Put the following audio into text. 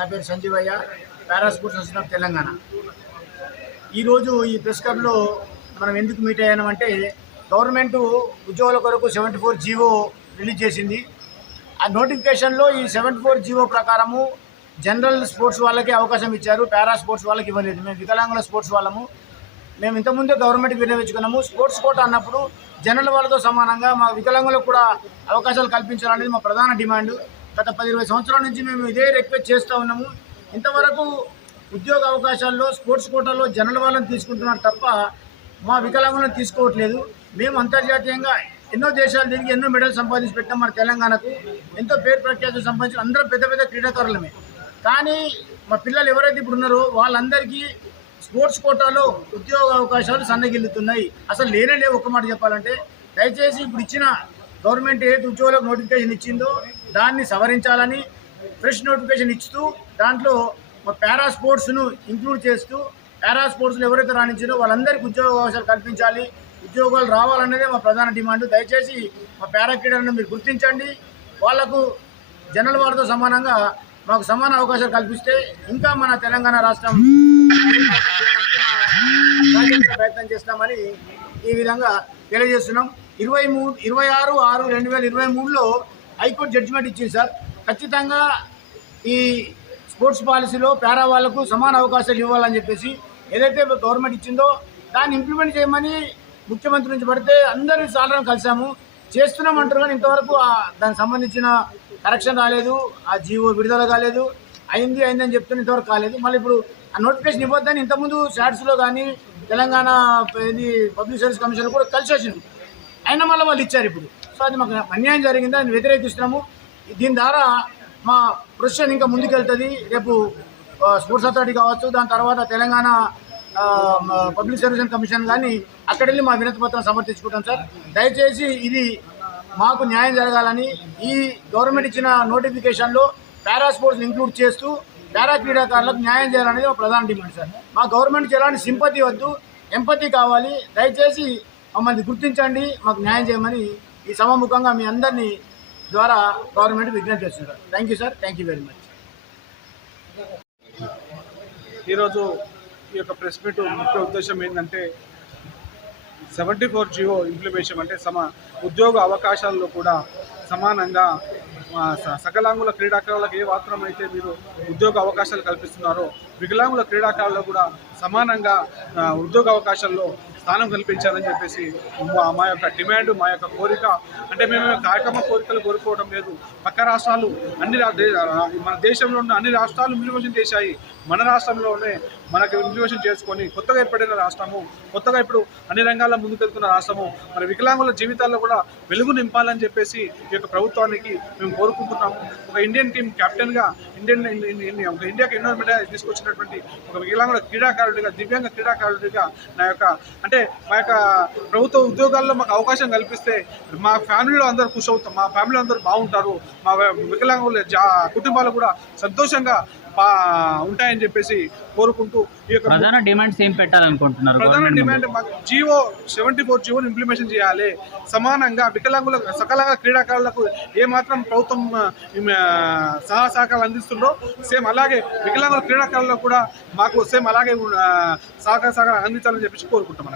నా పేరు Sanjeevaiah, para sports association of Telangana. ఈరోజు ఈ ప్రెస్ క్లబ్లో మనం ఎందుకు మీట్ అయ్యామంటే, గవర్నమెంట్ ఉద్యోగుల కొరకు 74 జీవో రిలీజ్ చేసింది. ఆ నోటిఫికేషన్లో ఈ 74 జీవో ప్రకారము జనరల్ స్పోర్ట్స్ వాళ్ళకి అవకాశం ఇచ్చారు, పారా స్పోర్ట్స్ వాళ్ళకి ఇవ్వలేదు. మేము వికలాంగుల స్పోర్ట్స్ వాళ్ళము. మేము ఇంతకుముందే గవర్నమెంట్కి వినియోగించుకున్నాము. స్పోర్ట్స్ కోట అన్నప్పుడు జనరల్ వాళ్ళతో సమానంగా మా వికలాంగులకు కూడా అవకాశాలు కల్పించాలనేది మా ప్రధాన డిమాండ్. గత 10-20 సంవత్సరాల నుంచి మేము ఇదే రిక్వెస్ట్ చేస్తూ ఉన్నాము. ఇంతవరకు ఉద్యోగ అవకాశాల్లో స్పోర్ట్స్ కోటాలో జనరల్ వాళ్ళని తీసుకుంటున్నారు తప్ప మా వికలాంగులను తీసుకోవట్లేదు. మేము అంతర్జాతీయంగా ఎన్నో దేశాలు తిరిగి ఎన్నో మెడల్ సంపాదించి పెట్టాం. మన తెలంగాణకు ఎంతో పేరు ప్రఖ్యాతులు సంపాదించి అందరూ పెద్ద పెద్ద క్రీడాకారులమే. కానీ మా పిల్లలు ఎవరైతే ఇప్పుడు ఉన్నారో వాళ్ళందరికీ స్పోర్ట్స్ కోటాలో ఉద్యోగ అవకాశాలు సన్నగిల్లుతున్నాయి. అసలు లేనే ఒక మాట చెప్పాలంటే, దయచేసి ఇప్పుడు ఇచ్చిన గవర్నమెంట్ ఏదైతే ఉద్యోగులకు నోటిఫికేషన్ ఇచ్చిందో దాన్ని సవరించాలని ఫ్రెష్ నోటిఫికేషన్ ఇస్తూ దాంట్లో మా పారా స్పోర్ట్స్ను ఇంక్లూడ్ చేస్తూ పారా స్పోర్ట్స్లో ఎవరైతే రాణించారో వాళ్ళందరికీ ఉద్యోగ అవకాశాలు కల్పించాలి, ఉద్యోగాలు రావాలన్నదే మా ప్రధాన డిమాండ్. దయచేసి మా పారా క్రీడలను మీరు గుర్తించండి. వాళ్లకు జనరల్ వారితో సమానంగా మాకు సమాన అవకాశాలు కల్పిస్తే ఇంకా మన తెలంగాణ రాష్ట్రం ప్రయత్నం చేస్తామని ఈ విధంగా తెలియజేస్తున్నాం. 26/6/2023లో హైకోర్టు జడ్జిమెంట్ ఇచ్చింది సార్. ఖచ్చితంగా ఈ స్పోర్ట్స్ పాలసీలో పారా వాళ్లకు సమాన అవకాశాలు ఇవ్వాలని చెప్పేసి ఏదైతే గవర్నమెంట్ ఇచ్చిందో దాన్ని ఇంప్లిమెంట్ చేయమని ముఖ్యమంత్రి నుంచి పడితే అందరి సార్లను కలిసాము, చేస్తున్నామంటారు. కానీ ఇంతవరకు దానికి సంబంధించిన కరెక్షన్ రాలేదు, ఆ జీవో విడుదల కాలేదు. అయిందని చెప్తున్న ఇంతవరకు కాలేదు. మళ్ళీ ఇప్పుడు ఆ నోటిఫికేషన్ ఇవ్వద్దని ఇంతకుముందు షాట్స్లో కానీ తెలంగాణ పబ్లిక్ సర్వీస్ కమిషన్ కూడా కలిసి వచ్చింది. అయినా మళ్ళీ వాళ్ళు ఇచ్చారు ఇప్పుడు. సో అది మాకు అన్యాయం జరిగింది, దాన్ని వ్యతిరేకిస్తున్నాము. దీని ద్వారా మా ప్రొఫెషన్ ఇంకా ముందుకెళ్తుంది. రేపు స్పోర్ట్స్ అథారిటీ కావచ్చు, దాని తర్వాత తెలంగాణ పబ్లిక్ సర్వీస్ కమిషన్ కానీ అక్కడ వెళ్ళి మా వినతి పత్రం సమర్పించుకుంటాం సార్. దయచేసి ఇది మాకు న్యాయం జరగాలని ఈ గవర్నమెంట్ ఇచ్చిన నోటిఫికేషన్లో పారా స్పోర్ట్స్ని ఇంక్లూడ్ చేస్తూ పారా క్రీడాకారులకు న్యాయం చేయాలనేది మా ప్రధాన డిమాండ్ సార్. మా గవర్నమెంట్కి ఎలాంటి సింపతి వద్దు, ఎంపతి కావాలి. దయచేసి మమ్మల్ని గుర్తించండి, మాకు న్యాయం చేయమని ఈ సభాముఖంగా మీ అందరినీ ద్వారా గవర్నమెంట్ విజ్ఞప్తి చేస్తున్నారు. Thank you sir, thank you very much. ఈరోజు ఈ యొక్క ప్రెస్ మీట్ ముఖ్య ఉద్దేశం ఏంటంటే, 74 జీవో ఇంప్లిమెంటేషన్ అంటే ఉద్యోగ అవకాశాల్లో కూడా సమానంగా సకలాంగుల క్రీడాకారులకు ఏ మాత్రం అయితే మీరు ఉద్యోగ అవకాశాలు కల్పిస్తున్నారో వికలాంగుల క్రీడాకారులకు కూడా సమానంగా ఉద్యోగ అవకాశాల్లో స్థానం కల్పించాలని చెప్పేసి మా యొక్క డిమాండ్, మా యొక్క కోరిక. అంటే మేము కార్యక్రమ కోరికలు కోరుకోవడం లేదు. పక్క రాష్ట్రాలు మన దేశంలో ఉన్న అన్ని రాష్ట్రాలు ఇంప్లిమెంటేషన్ చేశాయి. మన రాష్ట్రంలోనే మనకు ఇంప్లిమెంటేషన్ చేసుకొని కొత్తగా ఏర్పడిన రాష్ట్రము, కొత్తగా ఇప్పుడు అన్ని రంగాల్లో ముందుకెళ్తున్న రాష్ట్రము, మన వికలాంగుల జీవితాల్లో కూడా వెలుగు నింపాలని చెప్పేసి ఈ యొక్క ప్రభుత్వానికి మేము కోరుకుంటున్నాము. ఒక ఇండియన్ టీం కెప్టెన్గా ఒక ఇండియాకి ఎన్నో మెడల్ తీసుకొచ్చినటువంటి ఒక వికలాంగుల క్రీడాకారుడిగా, దివ్యాంగ క్రీడాకారుడిగా అంటే మా యొక్క ప్రభుత్వ ఉద్యోగాల్లో మాకు అవకాశం కల్పిస్తే మా ఫ్యామిలీలో అందరూ ఖుషి అవుతాం, మా ఫ్యామిలీలో అందరూ బాగుంటారు, మా వికలాంగుల కుటుంబాలు కూడా సంతోషంగా ఉంటాయని చెప్పేసి కోరుకుంటూ ఈ యొక్క ప్రధాన డిమాండ్స్ ఏం పెట్టాలనుకుంటున్నారు? ప్రధాన డిమాండ్ మాకు 74 జీవోని ఇంప్లిమెంటేషన్ చేయాలి. సమానంగా సకలంగా క్రీడాకారులకు ఏమాత్రం ప్రభుత్వం సహకారాలు అందిస్తుందో సేమ్ అలాగే వికలాంగుల క్రీడాకారులకు కూడా మాకు సేమ్ అలాగే సహకారం అందించాలని చెప్పేసి కోరుకుంటాం.